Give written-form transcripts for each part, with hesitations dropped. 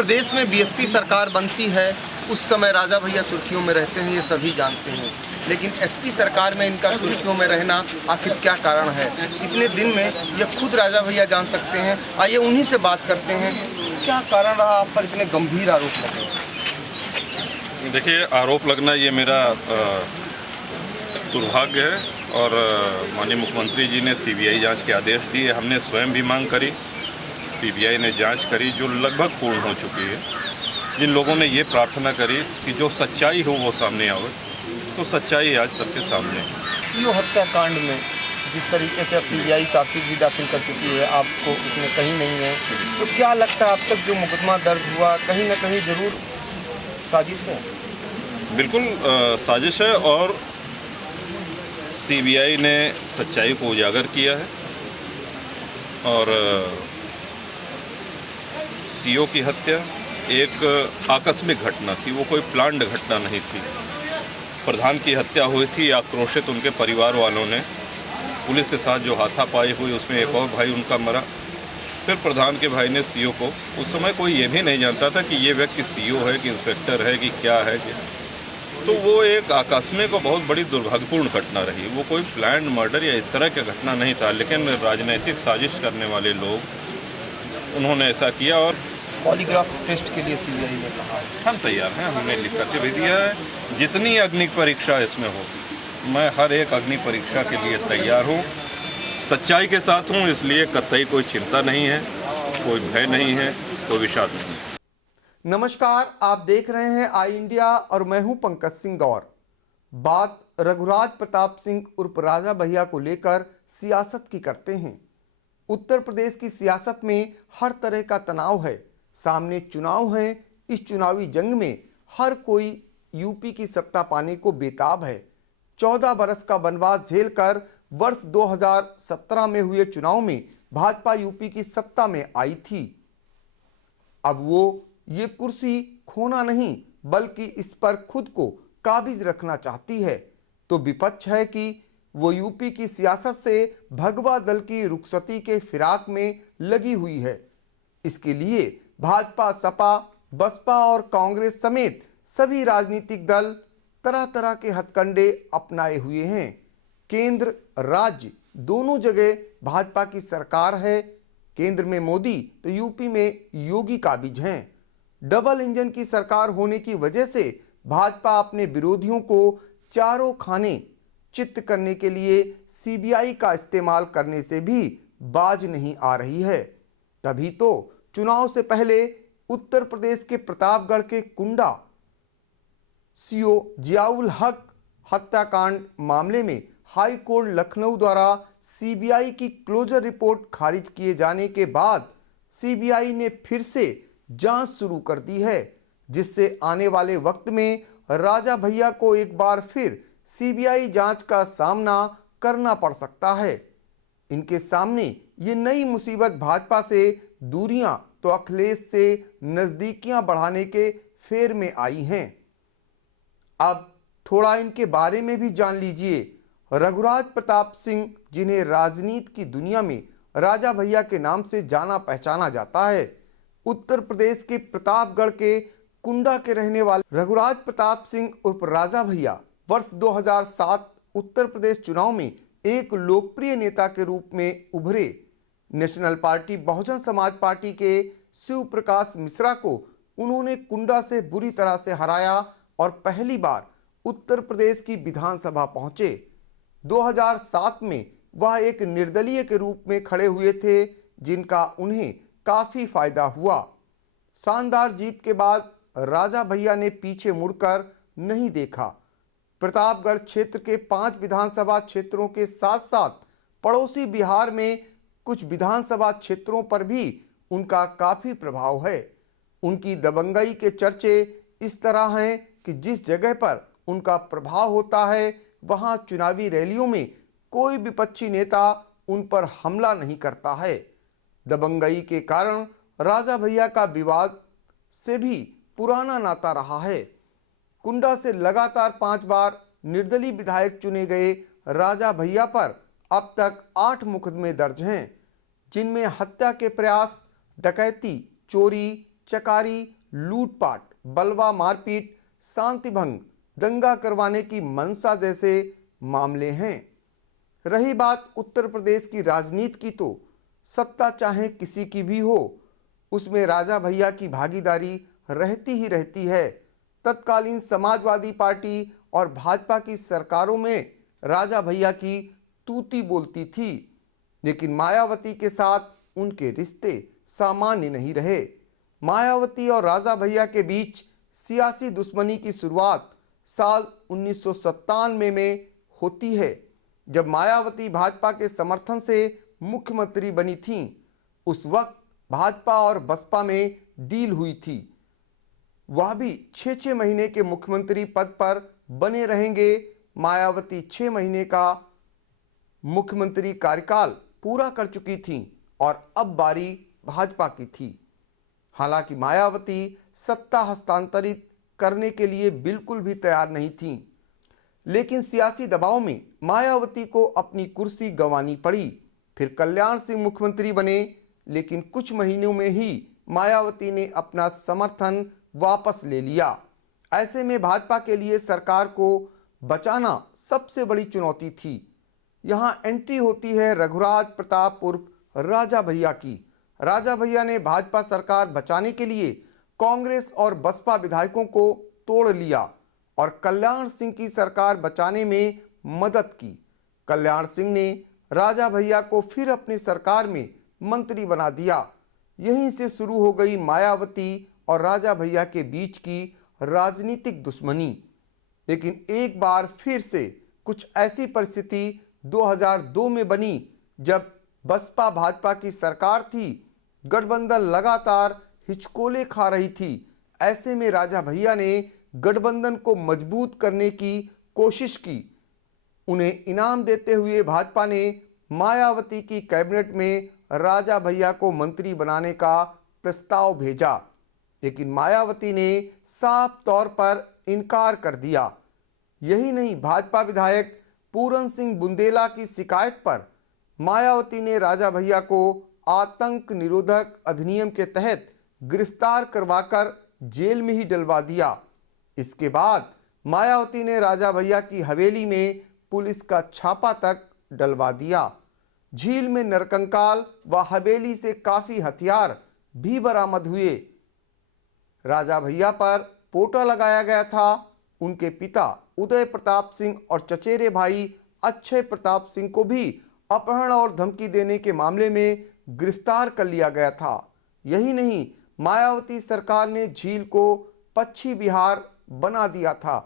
प्रदेश में बीएसपी सरकार बनती है उस समय राजा भैया सुर्खियों में रहते हैं, ये सभी जानते हैं। लेकिन एसपी सरकार में इनका सुर्खियों में रहना आखिर क्या कारण है, इतने दिन में ये खुद राजा भैया जान सकते हैं। आइए उन्हीं से बात करते हैं, क्या कारण रहा आप पर इतने गंभीर आरोप लगे। देखिए, आरोप लगना ये मेरा दुर्भाग्य है और माननीय मुख्यमंत्री जी ने सीबीआई जांच के आदेश दिए। हमने स्वयं भी मांग करी, सीबीआई ने जांच करी जो लगभग पूर्ण हो चुकी है। जिन लोगों ने ये प्रार्थना करी कि जो सच्चाई हो वो सामने आवे, तो सच्चाई आज सबके सामने है। सीओ हत्याकांड में जिस तरीके से अब सीबीआई चार्जशीट भी दाखिल कर चुकी है, आपको उसमें कहीं नहीं है, तो क्या लगता है अब तक जो मुकदमा दर्ज हुआ कहीं ना कहीं जरूर साजिश है? बिल्कुल साजिश है और सीबीआई ने सच्चाई को उजागर किया है और सीओ की हत्या एक आकस्मिक घटना थी, वो कोई प्लान्ड घटना नहीं थी। प्रधान की हत्या हुई थी, आक्रोशित उनके परिवार वालों ने पुलिस के साथ जो हाथापाई हुई उसमें एक और भाई उनका मरा। फिर प्रधान के भाई ने सीओ को, उस समय कोई ये भी नहीं जानता था कि ये व्यक्ति सीओ है कि इंस्पेक्टर है कि क्या है क्या। तो वो एक आकस्मिक और बहुत बड़ी दुर्भाग्यपूर्ण घटना रही। वो कोई प्लान्ड मर्डर या इस तरह की घटना नहीं था, लेकिन राजनीतिक साजिश करने वाले लोग उन्होंने ऐसा किया। और पॉलीग्राफ टेस्ट के लिए सीबीआई ने कहा है, हम तैयार हैं, हमने लिख करके भी दिया है। जितनी अग्नि परीक्षा इसमें होगी, मैं हर एक अग्नि परीक्षा के लिए तैयार हूँ, सच्चाई के साथ हूँ। इसलिए कतई कोई चिंता नहीं है, कोई भय नहीं है, कोई विषाद नहीं है। नमस्कार, आप देख रहे हैं आई इंडिया और मैं हूं पंकज सिंह गौर। बात रघुराज प्रताप सिंह उर्फ राजा भैया को लेकर सियासत की करते हैं। उत्तर प्रदेश की सियासत में हर तरह का तनाव है, सामने चुनाव है। इस चुनावी जंग में हर कोई यूपी की सत्ता पाने को बेताब है। 14 बरस का वनवास झेलकर वर्ष 2017 में हुए चुनाव में भाजपा यूपी की सत्ता में आई थी। अब वो ये कुर्सी खोना नहीं बल्कि इस पर खुद को काबिज रखना चाहती है। तो विपक्ष है कि वो यूपी की सियासत से भगवा दल की रुखसती के फिराक में लगी हुई है। इसके लिए भाजपा, सपा, बसपा और कांग्रेस समेत सभी राजनीतिक दल तरह तरह के हथकंडे अपनाए हुए हैं। केंद्र राज्य दोनों जगह भाजपा की सरकार है। केंद्र में मोदी तो यूपी में योगी काबिज हैं। डबल इंजन की सरकार होने की वजह से भाजपा अपने विरोधियों को चारों खाने चित्त करने के लिए सीबीआई का इस्तेमाल करने से भी बाज नहीं आ रही है। तभी तो चुनाव से पहले उत्तर प्रदेश के प्रतापगढ़ के कुंडा सीओ जियाउल हक हत्याकांड मामले में हाई कोर्ट लखनऊ द्वारा सीबीआई की क्लोजर रिपोर्ट खारिज किए जाने के बाद सीबीआई ने फिर से जांच शुरू कर दी है, जिससे आने वाले वक्त में राजा भैया को एक बार फिर सीबीआई जांच का सामना करना पड़ सकता है। इनके सामने ये नई मुसीबत भाजपा से दूरियां तो अखिलेश से नजदीकियां बढ़ाने के फेर में आई हैं। अब थोड़ा इनके बारे में भी जान लीजिए। रघुराज प्रताप सिंह, जिन्हें राजनीति की दुनिया में राजा भैया के नाम से जाना पहचाना जाता है, उत्तर प्रदेश के प्रतापगढ़ के कुंडा के रहने वाले रघुराज प्रताप सिंह उर्फ राजा भैया वर्ष 2007 उत्तर प्रदेश चुनाव में एक लोकप्रिय नेता के रूप में उभरे। National party Bahujan Samaj party के शिव प्रकाश मिश्रा को उन्होंने कुंडा से बुरी तरह से हराया और पहली बार उत्तर प्रदेश की विधानसभा पहुंचे। 2007 में वह एक निर्दलीय के रूप में खड़े हुए थे, जिनका उन्हें काफी फायदा हुआ। शानदार जीत के बाद राजा भैया ने पीछे मुड़कर नहीं देखा। प्रतापगढ़ क्षेत्र के 5 विधानसभा क्षेत्रों के साथ साथ पड़ोसी बिहार में कुछ विधानसभा क्षेत्रों पर भी उनका काफी प्रभाव है। उनकी दबंगई के चर्चे इस तरह हैं कि जिस जगह पर उनका प्रभाव होता है वहां चुनावी रैलियों में कोई विपक्षी नेता उन पर हमला नहीं करता है। दबंगई के कारण राजा भैया का विवाद से भी पुराना नाता रहा है। कुंडा से लगातार 5 बार निर्दलीय विधायक चुने गए राजा भैया पर अब तक 8 मुकदमे दर्ज हैं, जिनमें हत्या के प्रयास, डकैती, चोरी, चकारी, लूटपाट, बलवा मारपीट, शांति भंग, दंगा करवाने की मंशा जैसे मामले हैं। रही बात उत्तर प्रदेश की राजनीति की, तो सत्ता चाहे किसी की भी हो, उसमें राजा भैया की भागीदारी रहती ही रहती है। तत्कालीन समाजवादी पार्टी और भाजपा की सरकारों में राजा भैया की तूती बोलती थी, लेकिन मायावती के साथ उनके रिश्ते सामान्य नहीं रहे। मायावती और राजा भैया के बीच सियासी दुश्मनी की शुरुआत साल 1997 में होती है, जब मायावती भाजपा के समर्थन से मुख्यमंत्री बनी थीं। उस वक्त भाजपा और बसपा में डील हुई थी, वह भी 6 महीने के मुख्यमंत्री पद पर बने रहेंगे। मायावती 6 महीने का मुख्यमंत्री कार्यकाल पूरा कर चुकी थीं और अब बारी भाजपा की थी। हालांकि मायावती सत्ता हस्तांतरित करने के लिए बिल्कुल भी तैयार नहीं थीं, लेकिन सियासी दबाव में मायावती को अपनी कुर्सी गंवानी पड़ी। फिर कल्याण सिंह मुख्यमंत्री बने, लेकिन कुछ महीनों में ही मायावती ने अपना समर्थन वापस ले लिया। ऐसे में भाजपा के लिए सरकार को बचाना सबसे बड़ी चुनौती थी। यहाँ एंट्री होती है रघुराज प्रताप उर्फ राजा भैया की। राजा भैया ने भाजपा सरकार बचाने के लिए कांग्रेस और बसपा विधायकों को तोड़ लिया और कल्याण सिंह की सरकार बचाने में मदद की। कल्याण सिंह ने राजा भैया को फिर अपनी सरकार में मंत्री बना दिया। यहीं से शुरू हो गई मायावती और राजा भैया के बीच की राजनीतिक दुश्मनी। लेकिन एक बार फिर से कुछ ऐसी परिस्थिति 2002 में बनी, जब बसपा भाजपा की सरकार थी, गठबंधन लगातार हिचकोले खा रही थी। ऐसे में राजा भैया ने गठबंधन को मजबूत करने की कोशिश की। उन्हें इनाम देते हुए भाजपा ने मायावती की कैबिनेट में राजा भैया को मंत्री बनाने का प्रस्ताव भेजा, लेकिन मायावती ने साफ तौर पर इनकार कर दिया। यही नहीं, भाजपा विधायक पूरन सिंह बुंदेला की शिकायत पर मायावती ने राजा भैया को आतंक निरोधक अधिनियम के तहत गिरफ्तार करवाकर जेल में ही डलवा दिया। इसके बाद मायावती ने राजा भैया की हवेली में पुलिस का छापा तक डलवा दिया। झील में नरकंकाल व हवेली से काफी हथियार भी बरामद हुए। राजा भैया पर पोटा लगाया गया था। उनके पिता उदय प्रताप सिंह और चचेरे भाई अक्षय प्रताप सिंह को भी अपहरण और धमकी देने के मामले में गिरफ्तार कर लिया गया था। यही नहीं, मायावती सरकार ने झील को पश्चिमी बिहार बना दिया था।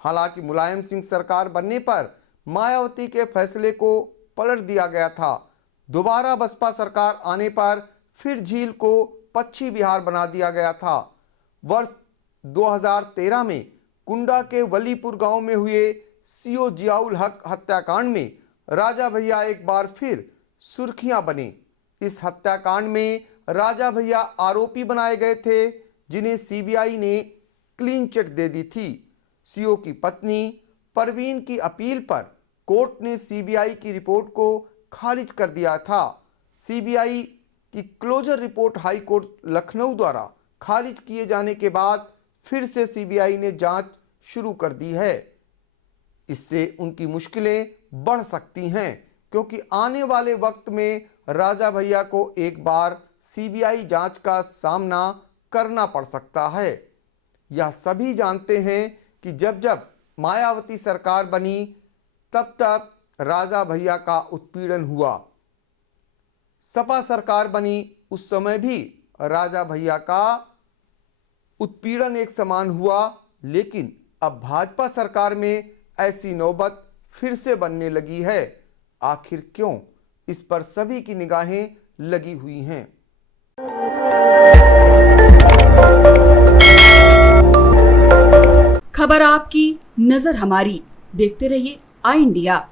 हालांकि मुलायम सिंह सरकार बनने पर मायावती के फैसले को पलट दिया गया था। दोबारा बसपा सरकार आने पर फिर झील को पश्चिमी बिहार बना दिया गया था। वर्ष 2013 में कुंडा के वलीपुर गांव में हुए सीओ जियाउल हक हत्याकांड में राजा भैया एक बार फिर सुर्खियां बने। इस हत्याकांड में राजा भैया आरोपी बनाए गए थे, जिन्हें सीबीआई ने क्लीन चिट दे दी थी। सीओ की पत्नी परवीन की अपील पर कोर्ट ने सीबीआई की रिपोर्ट को खारिज कर दिया था। सीबीआई की closure report high court Lucknow द्वारा खारिज किए जाने के बाद फिर से सीबीआई ने जांच शुरू कर दी है। इससे उनकी मुश्किलें बढ़ सकती हैं, क्योंकि आने वाले वक्त में राजा भैया को एक बार सीबीआई जांच का सामना करना पड़ सकता है। यह सभी जानते हैं कि जब जब मायावती सरकार बनी, तब तब राजा भैया का उत्पीड़न हुआ। सपा सरकार बनी, उस समय भी राजा भैया का उत्पीड़न एक समान हुआ। लेकिन अब भाजपा सरकार में ऐसी नौबत फिर से बनने लगी है। आखिर क्यों? इस पर सभी की निगाहें लगी हुई हैं। खबर आपकी, नजर हमारी। देखते रहिए आई इंडिया।